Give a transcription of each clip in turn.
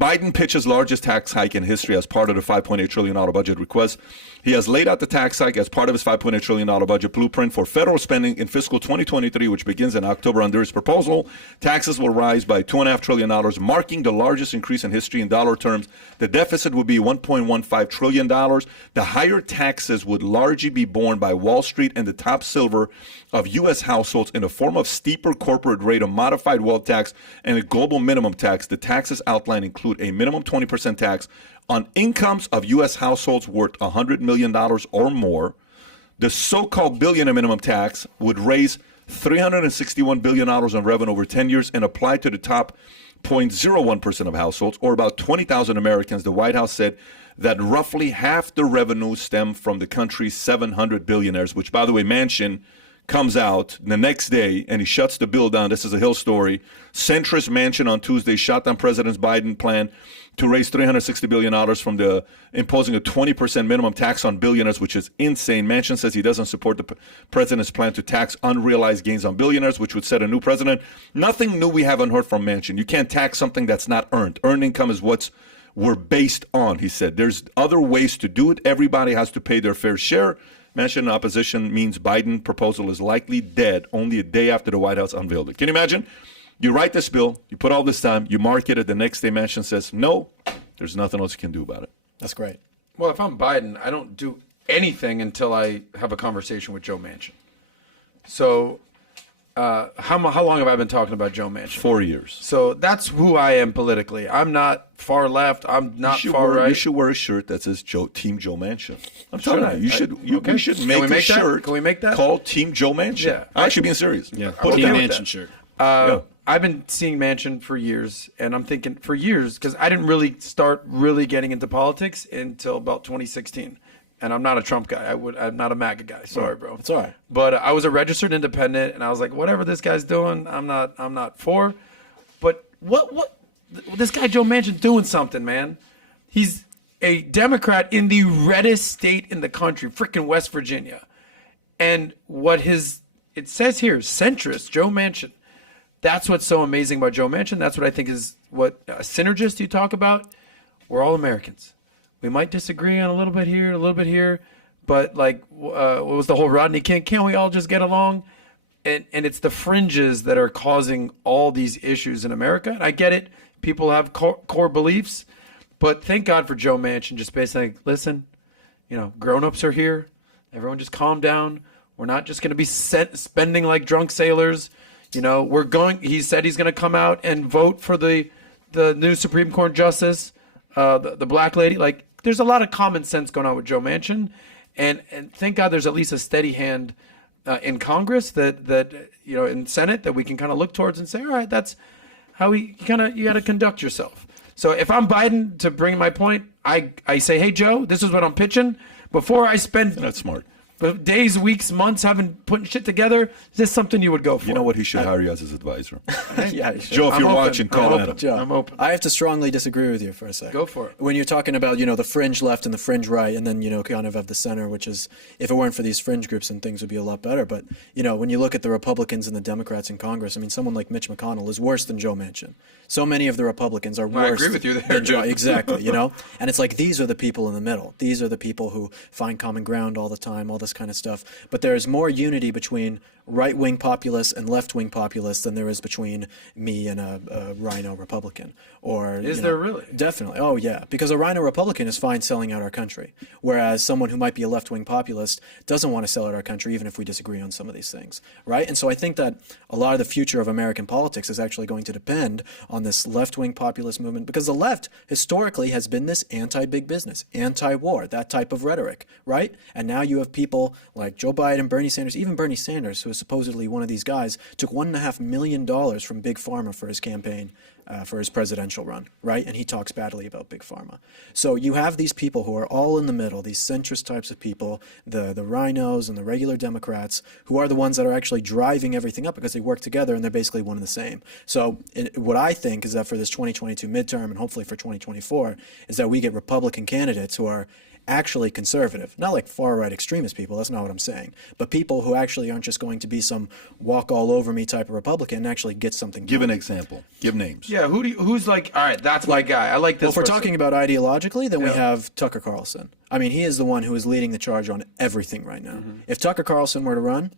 Biden pitches largest tax hike in history as part of the $5.8 trillion budget request. He has laid out the tax hike as part of his $5.8 trillion budget blueprint for federal spending in fiscal 2023, which begins in October. Under his proposal, taxes will rise by $2.5 trillion, marking the largest increase in history in dollar terms. The deficit would be $1.15 trillion. The higher taxes would largely be borne by Wall Street and the top silver of U.S. households in the form of steeper corporate rate, a modified wealth tax, and a global minimum tax. The taxes outlined include a minimum 20% tax on incomes of U.S. households worth $100 million or more. The so-called billionaire minimum tax would raise $361 billion in revenue over 10 years and apply to the top 0.01% of households, or about 20,000 Americans. The White House said that roughly half the revenue stem from the country's 700 billionaires, which, by the way, Manchin comes out the next day and he shuts the bill down. This is a Hill story. Centrist Manchin on Tuesday shut down President Biden's plan to raise $360 billion from the imposing a 20% minimum tax on billionaires, which is insane. Manchin says he doesn't support the president's plan to tax unrealized gains on billionaires, which would set a new precedent. Nothing new we haven't heard from Manchin. You can't tax something that's not earned. Earned income is what's we're based on, he said. There's other ways to do it. Everybody has to pay their fair share. Manchin in opposition means Biden proposal is likely dead only a day after the White House unveiled it. Can you imagine? You write this bill, you put all this time, you market it, the next day Manchin says, no, there's nothing else you can do about it. That's great. Well, if I'm Biden, I don't do anything until I have a conversation with Joe Manchin. So how long have I been talking about Joe Manchin? 4 years. So that's who I am politically. I'm not far left. I'm not far right. You should wear a shirt that says Team Joe Manchin. I'm telling you, we should make a shirt. Can we make that? Called Team Joe Manchin. Yeah. I'm actually being serious. Yeah. Put Team it down. Manchin shirt. I've been seeing Manchin for years, and I'm thinking for years, because I didn't really start getting into politics until about 2016. And I'm not a Trump guy. I'm not a MAGA guy. Sorry, bro. It's all right. But I was a registered independent, and I was like, whatever this guy's doing, I'm not for. But what this guy Joe Manchin doing something, man. He's a Democrat in the reddest state in the country, freaking West Virginia. And it says here, centrist Joe Manchin. That's what's so amazing about Joe Manchin. That's what I think is what a synergist you talk about. We're all Americans. We might disagree on a little bit here, but like, what was the whole Rodney King? Can't we all just get along? And it's the fringes that are causing all these issues in America. And I get it. People have core beliefs, but thank God for Joe Manchin. Just basically, listen, grown-ups are here. Everyone just calm down. We're not just going to be spending like drunk sailors. He said he's going to come out and vote for the new Supreme Court justice, the black lady. Like, there's a lot of common sense going on with Joe Manchin, and thank God there's at least a steady hand in Congress that in Senate that we can kind of look towards and say, all right, that's how you got to conduct yourself. So if I'm Biden, to bring my point, I say, hey Joe, this is what I'm pitching. Before I spend That's smart. days, weeks, months putting shit together, is this something you would go for? You know what? He should hire you as his advisor. Yeah, Joe, if you're watching, call at him. Joe, I'm open. I have to strongly disagree with you for a second. Go for it. When you're talking about, the fringe left and the fringe right, and then, kind of the center, which is, if it weren't for these fringe groups, then things would be a lot better. But, when you look at the Republicans and the Democrats in Congress, I mean, someone like Mitch McConnell is worse than Joe Manchin. So many of the Republicans are worse. I agree with you there, than Joe. Joe. Exactly, And it's like, these are the people in the middle. These are the people who find common ground all the time, all this kind of stuff. But there is more unity between right-wing populists and left-wing populists than there is between me and a rhino Republican. Is there really? Definitely. Oh, yeah. Because a rhino Republican is fine selling out our country, whereas someone who might be a left-wing populist doesn't want to sell out our country, even if we disagree on some of these things, right? And so I think that a lot of the future of American politics is actually going to depend on this left-wing populist movement, because the left historically has been this anti-big business, anti-war, that type of rhetoric, right? And now you have people like Joe Biden, Bernie Sanders, even Bernie Sanders, who is supposedly one of these guys, took $1.5 million from Big Pharma for his campaign, for his presidential run, right? And he talks badly about Big Pharma. So you have these people who are all in the middle, these centrist types of people, the rhinos and the regular Democrats, who are the ones that are actually driving everything up because they work together and they're basically one and the same. So what I think is that for this 2022 midterm and hopefully for 2024 is that we get Republican candidates who are actually conservative, not like far-right extremist people, that's not what I'm saying, but people who actually aren't just going to be some walk-all-over-me type of Republican and actually get something done. Give an example. Give names. Yeah, Yeah, who's like, all right, that's my guy. I like this. Well, if we're person. talking about ideologically, then we Yeah. have Tucker Carlson. I mean, he is the one who is leading the charge on everything right now. If Tucker Carlson were to run,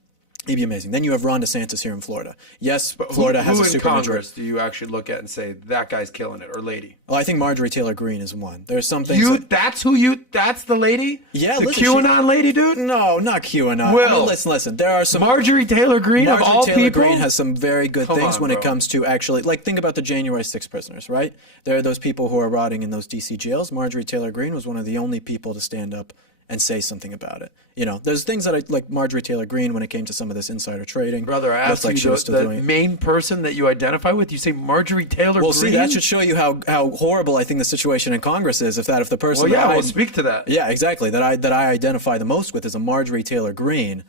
he'd be amazing. Then you have Ron DeSantis here in Florida. Yes, Florida has who a in super Congress do you actually look at and say that guy's killing it, or lady? Well, I think Marjorie Taylor Greene is one. There's some things. That's the lady? Yeah, the listen, QAnon lady, dude? No, not QAnon. Will. I mean, listen. There are some. Marjorie Taylor Greene, of all Taylor people? Greene has some very good Come things on, when it bro. comes to actually, like, think about the January 6 prisoners, right? There are those people who are rotting in those D.C. jails. Marjorie Taylor Greene was one of the only people to stand up and say something about it. You know, there's things that I like Marjorie Taylor Greene when it came to some of this insider trading. Brother, I asked Looked like she you was still the doing it. main person that you identify with. You say Marjorie Taylor Well, Greene? see, that should show you how horrible I think the situation in Congress is. If the person Well, yeah, that I, we'll speak to that. yeah, exactly, that I identify the most with is a Marjorie Taylor Greene.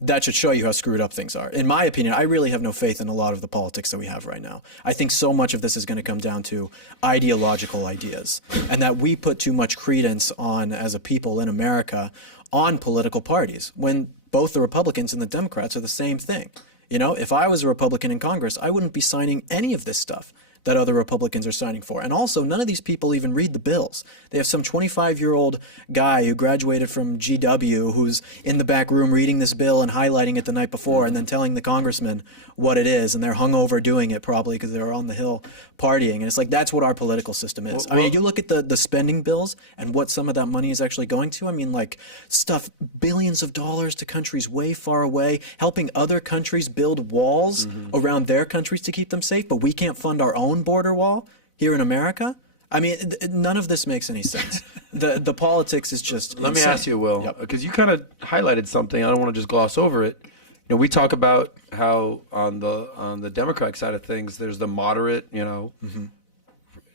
That should show you how screwed up things are. In my opinion, I really have no faith in a lot of the politics that we have right now. I think so much of this is going to come down to ideological ideas, and that we put too much credence on, as a people in America, on political parties, when both the Republicans and the Democrats are the same thing. You know, if I was a Republican in Congress, I wouldn't be signing any of this stuff that other Republicans are signing for. And also, none of these people even read the bills. They have some 25-year-old guy who graduated from GW who's in the back room reading this bill and highlighting it the night before and then telling the congressman what it is, and they're hungover doing it probably because they're on the Hill partying. And it's like, that's what our political system is. I mean, you look at the spending bills and what some of that money is actually going to. I mean, like, stuff, billions of dollars to countries way far away, helping other countries build walls around their countries to keep them safe, but we can't fund our own border wall here in America. I mean, none of this makes any sense. The politics is just Let me insane. ask you, Will, Yep. because you kind of highlighted something. I don't want to just gloss over it. You know, we talk about how on the Democratic side of things, there's the moderate,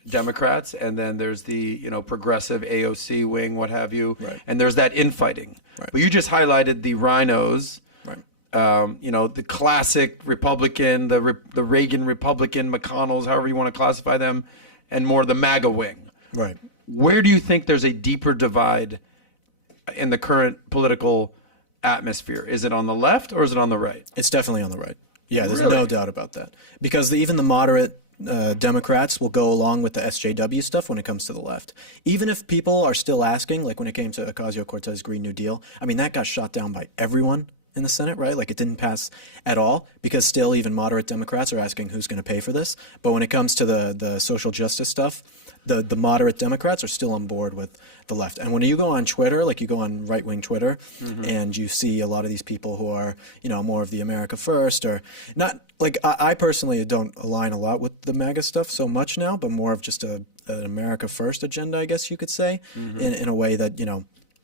Democrats, and then there's the progressive AOC wing, what have you, Right. and there's that infighting. Right. But you just highlighted the rhinos. Right. The classic Republican, the Reagan Republican, McConnells, however you want to classify them, and more the MAGA wing. Right. Where do you think there's a deeper divide in the current political atmosphere? Is it on the left or is it on the right? It's definitely on the right. Yeah, there's Really? no doubt about that. Because even the moderate Democrats will go along with the SJW stuff when it comes to the left. Even if people are still asking, like when it came to Ocasio-Cortez Green New Deal, I mean, that got shot down by everyone in the Senate, right? Like, it didn't pass at all because still even moderate Democrats are asking who's going to pay for this. But when it comes to the social justice stuff, the moderate Democrats are still on board with the left. And when you go on Twitter, like you go on right-wing Twitter, and you see a lot of these people who are, more of the America First, or not, like I personally don't align a lot with the MAGA stuff so much now, but more of just an America First agenda, I guess you could say, in a way that,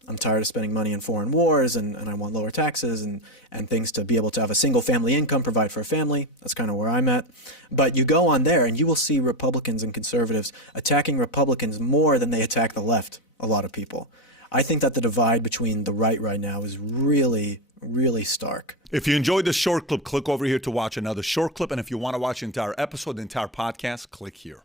I'm tired of spending money in foreign wars, and I want lower taxes and things to be able to have a single family income, provide for a family. That's kind of where I'm at. But you go on there and you will see Republicans and conservatives attacking Republicans more than they attack the left, a lot of people. I think that the divide between the right now is really, really stark. If you enjoyed this short clip, click over here to watch another short clip. And if you want to watch the entire episode, the entire podcast, click here.